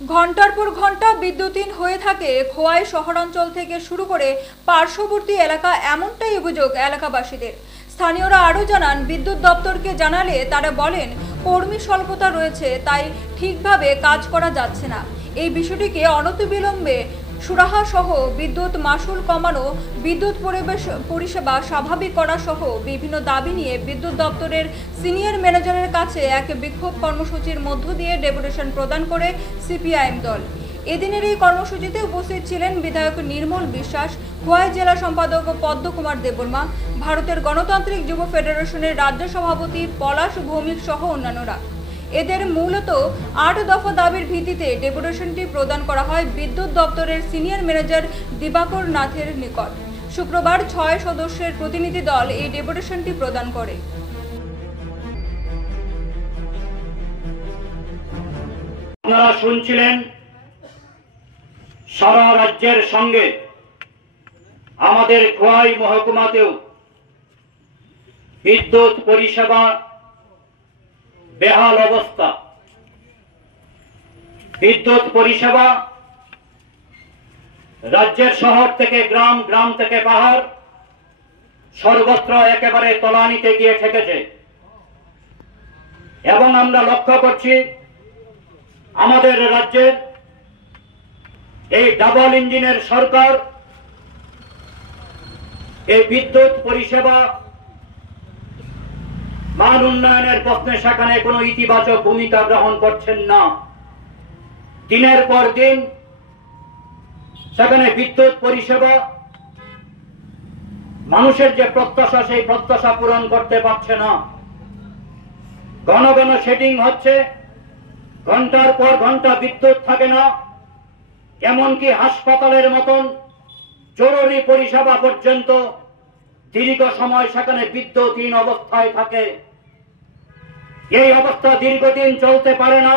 ঘন্টার পর ঘন্টা বিদ্যুৎহীন হয়ে থাকে খোয়াই শহরাঞ্চল থেকে শুরু করে পার্শ্ববর্তী এলাকা, এমনটাই অভিযোগ এলাকাবাসীদের। স্থানীয়রা আরও জানান, বিদ্যুৎ দপ্তরকে জানালে তারা বলেন কর্মী স্বল্পতা রয়েছে, তাই ঠিকভাবে কাজ করা যাচ্ছে না। এই বিষয়টিকে অনতিবিলম্বে সুরাহা সহ বিদ্যুৎ মাশুল কমানো, বিদ্যুৎ পরিষেবা স্বাভাবিক করা সহ বিভিন্ন দাবি নিয়ে বিদ্যুৎ দপ্তরের সিনিয়র ম্যানেজারের কাছে এক বিক্ষোভ কর্মসূচির মধ্য দিয়ে ডেপুটেশন প্রদান করে সিপিআইএম দল। এদিনের এই কর্মসূচিতে উপস্থিত ছিলেন বিধায়ক নির্মল বিশ্বাস, খোয়াই জেলা সম্পাদক পদ্মকুমার দেববর্মা, ভারতের গণতান্ত্রিক যুব ফেডারেশনের রাজ্য সভাপতি পলাশ ভৌমিক সহ অন্যান্যরা। এদের মূলত ৮ দফা দাবির ভিত্তিতে ডেপুটেশনটি প্রদান করা হয় বিদ্যুৎ দপ্তরের সিনিয়র ম্যানেজার দিবাকর নাথের নিকট। শুক্রবার ৬ সদস্যের প্রতিনিধি দল এই ডেপুটেশনটি প্রদান করে। আপনারা শুনছিলেন, সারা রাজ্যের সঙ্গে আমাদের খোয়াই মহকুমাতেও বিদ্যুৎ পরিষেবা বেহাল অবস্থা। বিদ্যুৎ পরিষেবা রাজ্যের শহর থেকে গ্রাম, গ্রাম থেকে পাহাড়, সর্বত্র একেবারে তলানিতে গিয়ে ঠেকেছে। এবং আমরা লক্ষ্য করছি, আমাদের রাজ্যের এই ডাবল ইঞ্জিনের সরকার এই বিদ্যুৎ পরিষেবা মান উন্নয়নের প্রশ্নে সেখানে কোনো ইতিবাচক ভূমিকা গ্রহণ করছেন না। দিনের পর দিন সেখানে বিদ্যুৎ পরিষেবা মানুষের যে প্রত্যাশা, সেই প্রত্যাশা পূরণ করতে পারছে না। ঘন ঘন শেডিং হচ্ছে, ঘন্টার পর ঘন্টা বিদ্যুৎ থাকে না। এমনকি হাসপাতালের মতন জরুরি পরিষেবা পর্যন্ত দীর্ঘ সময় সেখানে বিদ্যুৎহীন অবস্থায় থাকে। এই অবস্থা দীর্ঘদিন চলতে পারে না।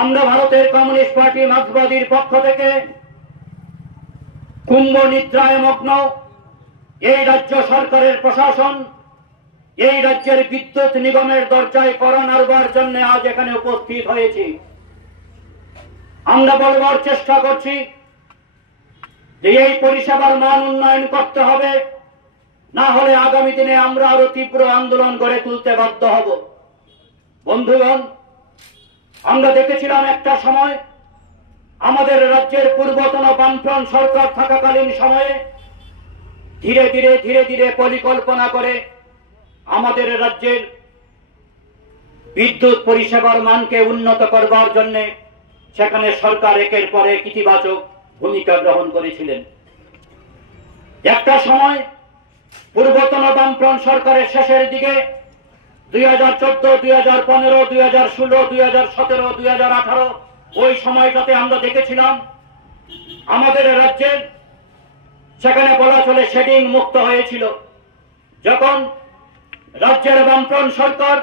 আমরা ভারতের কমিউনিস্ট পার্টি মার্ক্সবাদীর পক্ষ থেকে কুম্ভ নিদ্রায় মগ্ন এই রাজ্য সরকারের প্রশাসন, এই রাজ্যের বিদ্যুৎ নিগমের দরজায় কড়া নাড়বার জন্য আজ এখানে উপস্থিত হয়েছি। আমরা বলবার চেষ্টা করছি যে এই পরিষেবার মান উন্নয়ন করতে হবে, না হলে আগামী দিনে আমরা আরো তীব্র আন্দোলন গড়ে তুলতে বাধ্য হব। বন্ধুগণ, আমরা দেখেছিলাম একটা সময় আমাদের রাজ্যের পূর্বতন বামফ্রন্ট সরকার থাকাকালীন সময়ে ধীরে ধীরে পরিকল্পনা করে আমাদের রাজ্যের বিদ্যুৎ পরিষেবার মানকে উন্নত করবার জন্য সেখানে সরকার একের পর এক ইতিবাচক ভূমিকা গ্রহণ করেছিলেন। একটা সময় পূর্বতন বামফ্রন্ট সরকারের শেষের দিকে 2014, 2015, 2016, 2017, 2018 ওই সময়টাতে আমরা দেখেছিলাম আমাদের রাজ্যের সেখানে বলা চলে শেডিং মুক্ত হয়েছিল। যখন রাজ্যের বামফ্রন্ট সরকার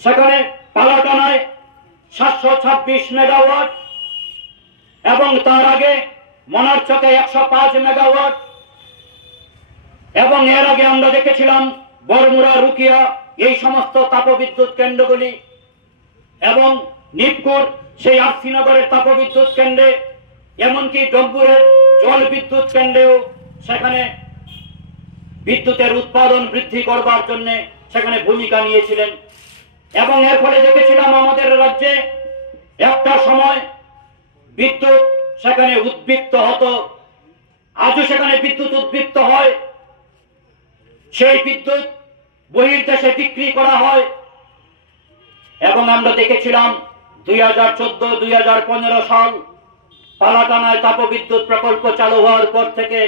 সেখানে পালাটানায় 726 মেগাওয়াট এবং তার আগে মনারচকে 105 মেগাওয়াট এবং এর আগে আমরা দেখেছিলাম বরমুড়া, রুকিয়া এই সমস্ত তাপবিদ্যুৎ কেন্দ্রগুলি এবং নিপকুর সেই আরসিনগরের তাপবিদ্যুৎ কেন্দ্রে, এমনকি ডম্বুরের জল বিদ্যুৎ কেন্দ্রেও সেখানে বিদ্যুতের উৎপাদন বৃদ্ধি করবার জন্য সেখানে ভূমিকা নিয়েছিলেন। এবং এর ফলে দেখেছিলাম আমাদের রাজ্যে একটা সময় বিদ্যুৎ সেখানে উদ্বৃত্ত হতো। আজও সেখানে বিদ্যুৎ উদ্বৃত্ত হয়, সেই বিদ্যুৎ বহির্দেশে বিক্রি করা হয়। এবং আমরা দেখেছিলাম 2014, 2015 সাল পালাটানায় তাপবিদ্যুৎ প্রকল্প চালু হওয়ার পর থেকে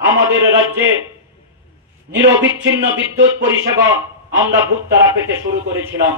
আমাদের রাজ্যে নিরবিচ্ছিন্ন বিদ্যুৎ পরিষেবা আমরা ভোক্তারা পেতে শুরু করেছিলাম।